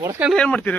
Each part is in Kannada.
ಹೊಡ್ಸ್ಕೊಂಡ್ರೆ ಏನ್ ಮಾಡ್ತೀರಿ?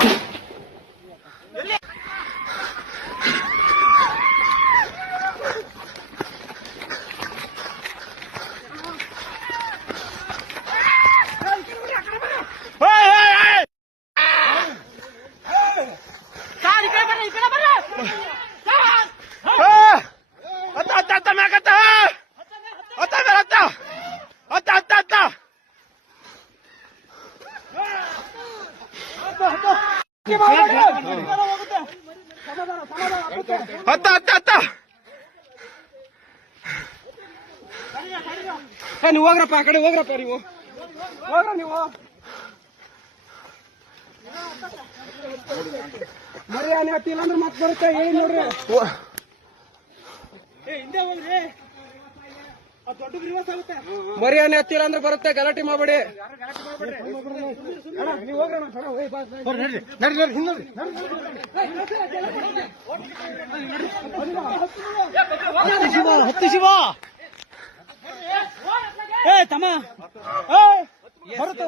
ನೀವು ಹೋಗ್ರಪ್ಪ, ಆ ಕಡೆ ಹೋಗ್ರಪ್ಪ, ನೀವು ಹೋಗ್ರ. ನೀವು ಮರಿ ಆನೆ ಹತ್ತಿಲ್ಲ ಅಂದ್ರೆ ಮತ್ತೆ ಬರುತ್ತೆ. ಹೇಳಿ ನೋಡ್ರಿ, ಮರಿ ಆನೆ ಹತ್ತಿಲ್ಲ ಅಂದ್ರೆ ಬರುತ್ತೆ. ಗಲಾಟೆ ಮಾಡಬೇಡಿ. ನೀವು ಹೋಗ್ರ. ಹತ್ತು ಶಿವ ತಮ್ಮ ಬರುತ್ತೆ.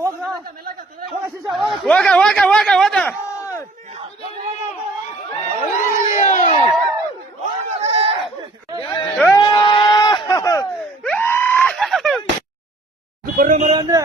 ಹೋಗ ಹೋಗ ಹೋಗ ಹೋಗ. ಬರ್ರಿ ಮರ ಅಂದ್ರೆ